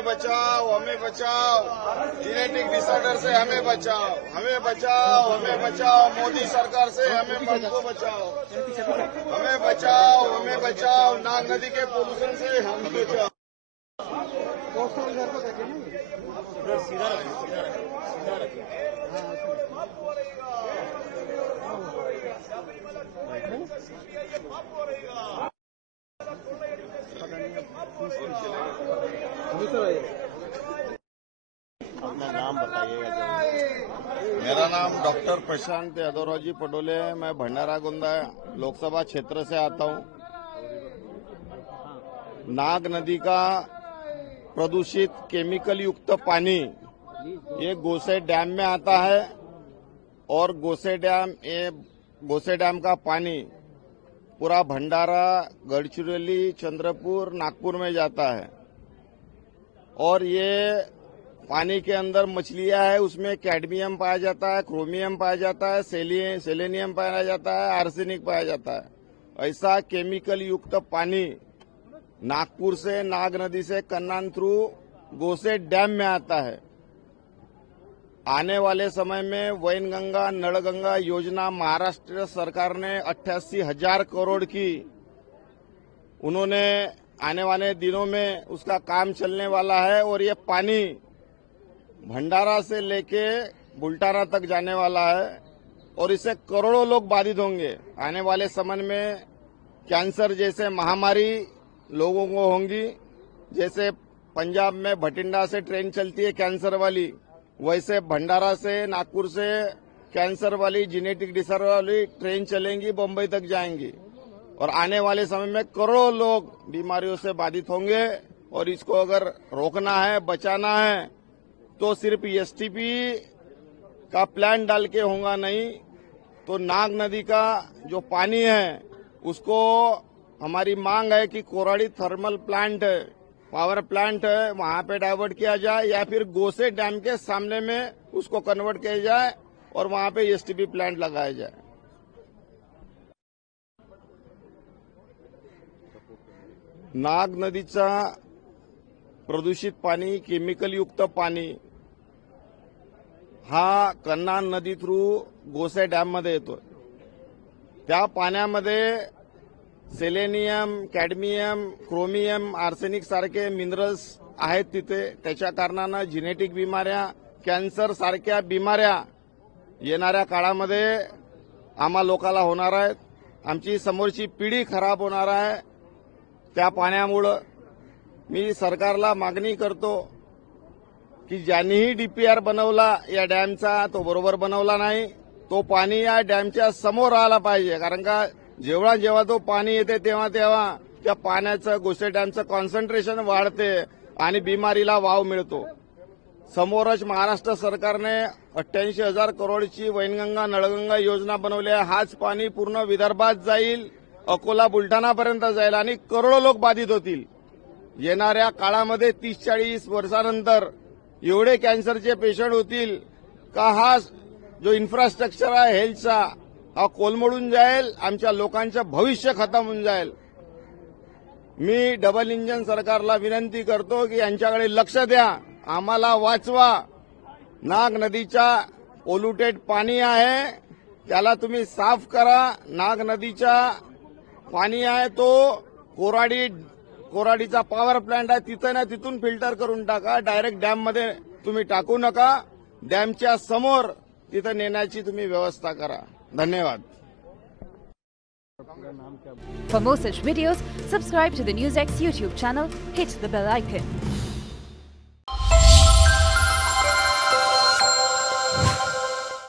हमें बचाओ, हमें बचाओ, genetic disorder से हमें बचाओ, हमें बचाओ, हमें बचाओ, मोदी सरकार से हमें हमको बचाओ, हमें बचाओ, हमें बचाओ, नाग नदी के पोल्यूशन से हमें बचाओ। अपना नाम बताइएगा। मेरा नाम डॉक्टर प्रशांत यादवरावजी पडोले है। मैं भंडारा गोंदा लोकसभा क्षेत्र से आता हूं। नाग नदी का प्रदूषित केमिकल युक्त पानी ये गोसे डैम में आता है और गोसे डैम का पानी पूरा भंडारा, गढ़चिरौली, चंद्रपुर, नागपुर में जाता है और ये पानी के अंदर मछलियां है, उसमें कैडमियम पाया जाता है, क्रोमियम पाया जाता है, सेलेनियम पाया जाता है, आर्सेनिक पाया जाता है। ऐसा केमिकल युक्त पानी नागपुर से, नाग नदी से कन्नान थ्रू गोसे डैम में आता है। आने वाले समय में वैनगंगा, नळगंगा योजना महाराष्ट्र सरकार ने 88,000 करोड़ की उन्होंने आने वाले दिनों में उसका काम चलने वाला है और ये पानी भंडारा से लेके बुल्टाना तक जाने वाला है और इससे करोड़ों लोग बाधित होंगे। आने वाले समय में कैंसर जैसे महामारी लोगों को होंगी। जैसे पंजाब में भटिंडा से ट्रेन चलती है कैंसर वाली, वैसे भंडारा से, नागपुर से कैंसर वाली, जेनेटिक डिसऑर्डर वाली ट्रेन चलेंगी, बम्बई तक जाएंगी और आने वाले समय में करोड़ों लोग बीमारियों से बाधित होंगे। और इसको अगर रोकना है, बचाना है तो सिर्फ एसटीपी का प्लान डाल के होगा नहीं, तो नाग नदी का जो पानी है उसको हमारी मांग है कि कोराडी थर्मल प्लांट है, पावर प्लांट है, वहां पे डाइवर्ट किया जाए या फिर गोसे डैम के सामने में उसको कन्वर्ट किया जाए और वहां पे एसटीपी प्लांट लगाया जाए। नाग नदीचा प्रदूषित पाणी, केमिकल युक्त पाणी हा कन्नान नदी थ्रू गोसे डॅम मध्ये येतो। त्या पाण्यामध्ये सेलेनियम, कॅडमियम, क्रोमियम, आर्सेनिक सारखे मिनरल्स आहेत तिथे। त्याच्या कारणानं जेनेटिक बिमाऱ्या, कॅन्सर सारख्या बिमाऱ्या येणाऱ्या काळामध्ये आम्हा लोकांना होणार आहेत। आमची समोरची पिढी खराब होणार आहे त्या पाण्यामुळे। मी सरकारला मागणी करतो की ज्यांनीही डीपीआर बनवला या डॅमचा तो बरोबर बनवला नाही, तो पाणी या डॅमच्या समोर आला पाहिजे। कारण का जेव्हा तो पाणी येते तेव्हा त्या पाण्याचं, गोसे डॅमचं कॉन्सन्ट्रेशन वाढते आणि बिमारीला वाव मिळतो। समोरच महाराष्ट्र सरकारने 88,000 करोडची वैनगंगा, नळगंगा योजना बनवली आहे। हाच पाणी पूर्ण विदर्भात जाईल, अकोला, बुलढाणापर्यंत जाईल आणि करोडो लोक बाधित होतील। येणाऱ्या काळामध्ये 30-40 वर्षानंतर एवढे कॅन्सरचे पेशंट होतील का हा जो इन्फ्रास्ट्रक्चर आहे हेल्थचा हा कोलमडून जाईल, आमच्या लोकांचं भविष्य खतम होऊन जाईल। मी डबल इंजन सरकारला विनंती करतो की यांच्याकडे लक्ष द्या, आम्हाला वाचवा। नाग नदीचा पोल्युटेड पाणी आहे, त्याला तुम्ही साफ करा। नाग नदीचा पाणी आहे तो कोराडीचा पॉवर प्लांट आहे, तिथं ना तिथून फिल्टर करून टाका। डायरेक्ट डॅम मध्ये तुम्ही टाकू नका, डॅमच्या समोर तिथं नेण्याची तुम्ही व्यवस्था करा। धन्यवाद। For more such videos, subscribe to the NewsX YouTube channel, hit the bell icon.